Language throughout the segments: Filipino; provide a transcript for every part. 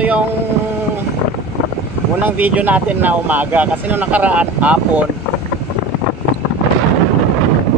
ito yung unang video natin na umaga, kasi nung nakaraan hapon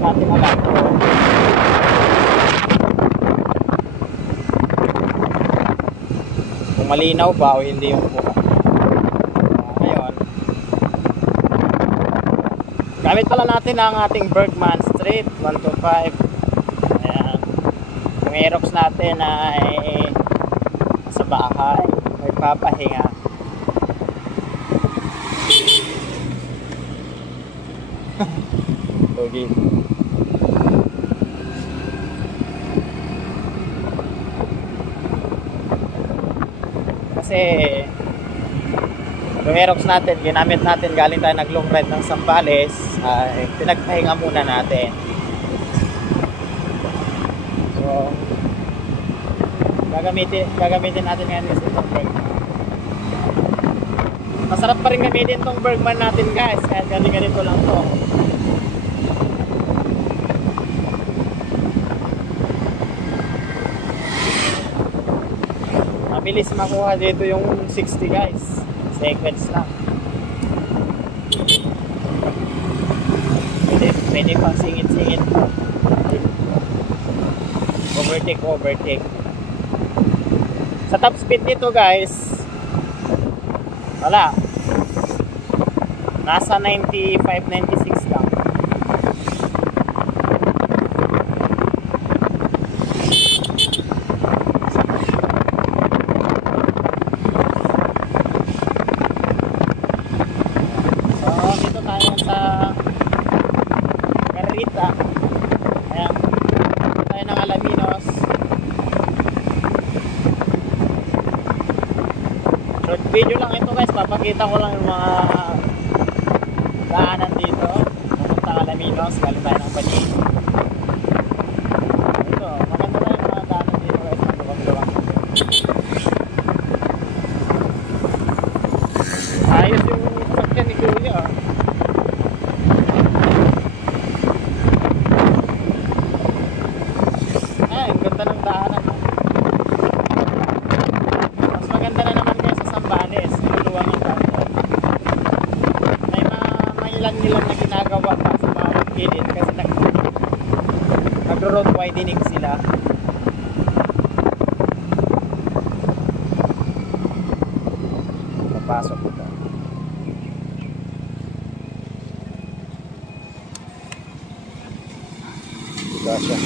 natin alam kung malinaw ba o hindi yung buka. Ngayon gamit pala natin ang ating Bergman Street 125. Ayan, yung Aerox natin ay sa bahay, may papahinga. Okay. Kasi yung Aerox natin, ginamit natin galing tayo nag long ride ng Zambales, ay pinagpahinga muna natin. So gagamitin natin ngayon kasi itong Bergman. Masarap pa rin gamitin itong Bergman natin guys, kahit ganito lang to. Mabilis makuha dito yung 60 guys, seconds lang. Pwede pang singit-singit, overtake. Sa top speed nito guys, wala, nasa 95-96 lang. Ayan, tayo ng Alaminos. Short video lang ito guys, papakita ko lang yung mga daanan dito papuntang Alaminos, galing tayo ng Banin. Ito, maganda na yung mga daanan dito guys, magluwang-luwang. Ayos yung sakyan ni Kuya. Ang ganda ng daanan. Mas maganda na naman guys sa Zambales, niluluwang ang daanan. May ilan-ilan na ginagawa pa sa mga gilid kasi nag-road widening sila. Papasok ito. Gotcha.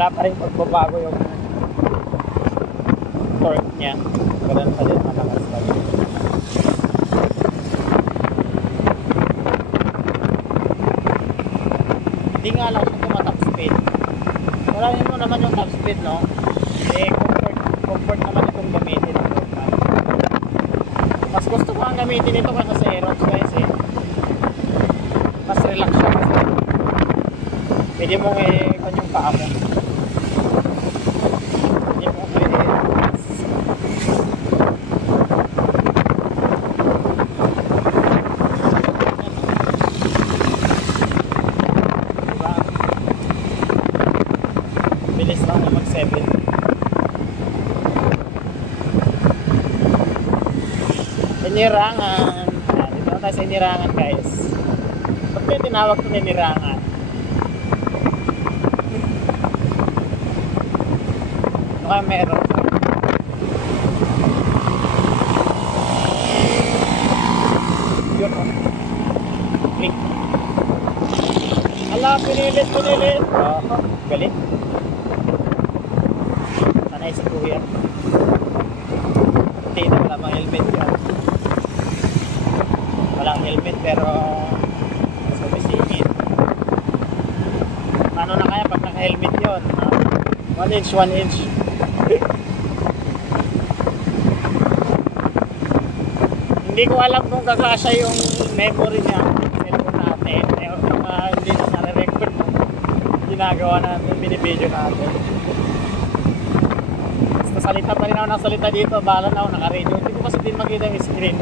Wala pa rin pagbabago yung torque niya. Ganun pa din malakas pa rin. Hindi nga lang kung matap speed. Walahin mo naman yung top speed, no? Eh, comfort naman itong gamitin. Mas gusto ko ang gamitin ito kasi sa Aerox guys eh. Mas relax siya kasi. Pwede mong ikon yung paa mo. Pwede mong pwede bilis lang na mag 7. Inirangan. Dito na tayo sa Inirangan, guys. Ba't kaya tinawag ko na Inirangan? Ano kaya meron? Yun, oh. Click. Ala, pinilit. Galit. Sanay si kuya. Hindi na wala mang helmet yan. Walang helmet pero sumisingit. Paano na kaya pag naka-helmet yun? 1 inch. Hindi ko alam kung kakasya yung memory niya cellphone natin. Yung mga hindi na nare-record ginagawa natin, binibideo natin. Basta salita pa rin ako ng salita dito, bahala na ako naka-radio. Hindi ko kasi din makita yung screen.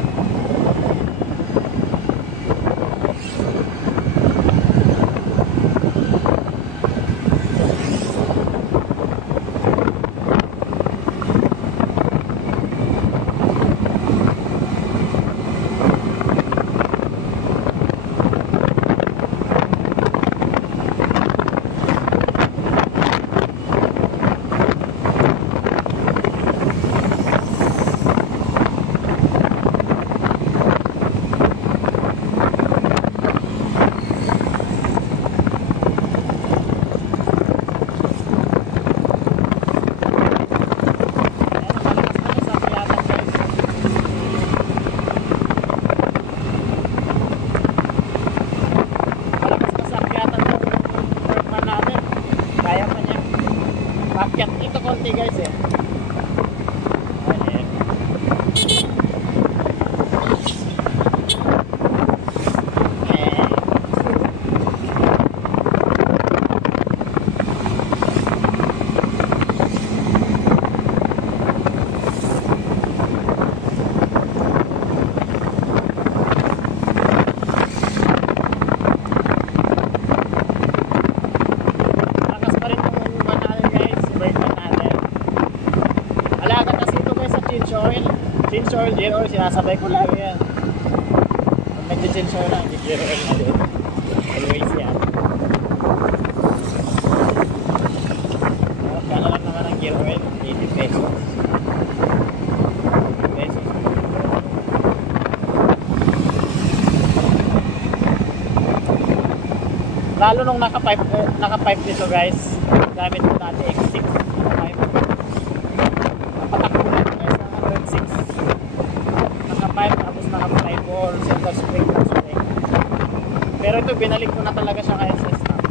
Pakyat ito konti guys eh. Ayan. Change oil, gear oil, sinasabay ko lang yan. Pag nag-change oil lang, gear oil na din. Always yan. Kano lang naman ang gear oil? 80 pesos. Lalo nung naka-pipe nito guys, gamit ko dati X6 pipe. Napatakbo na ito guys ng 106. Naka-pipe tapos naka-pipe or center spring. Pero ito binalik ko na talaga siya kaya sa stock.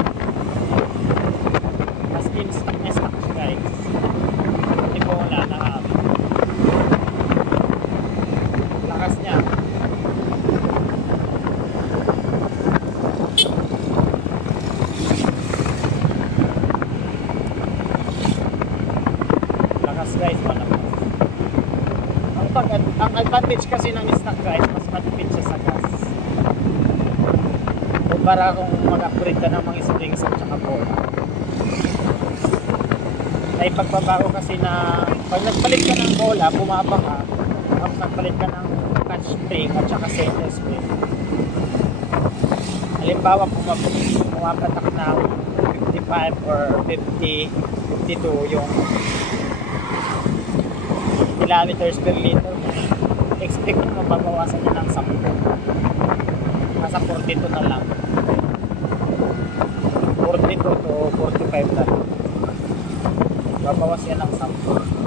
As in stock na stock siya guys. Hindi ko wala na lakas niya. Guys, ang advantage kasi ng stock guys, mas matipid siya sa gas. Kumpara kung mag-upgrade ka ng mga springs at saka bola. Ay pagbabago kasi na pag nagpalit ka ng bola, bumaba ka. Tapos nagpalit ka ng catch spring at saka center spring. Halimbawa pumapatak na 55 or 50, 52 yung kilometers per liter, expect nyo mababawasan nyo ng 10. Nasa 42 na lang. 42 to 45 na lang. Babawas yan ng 10.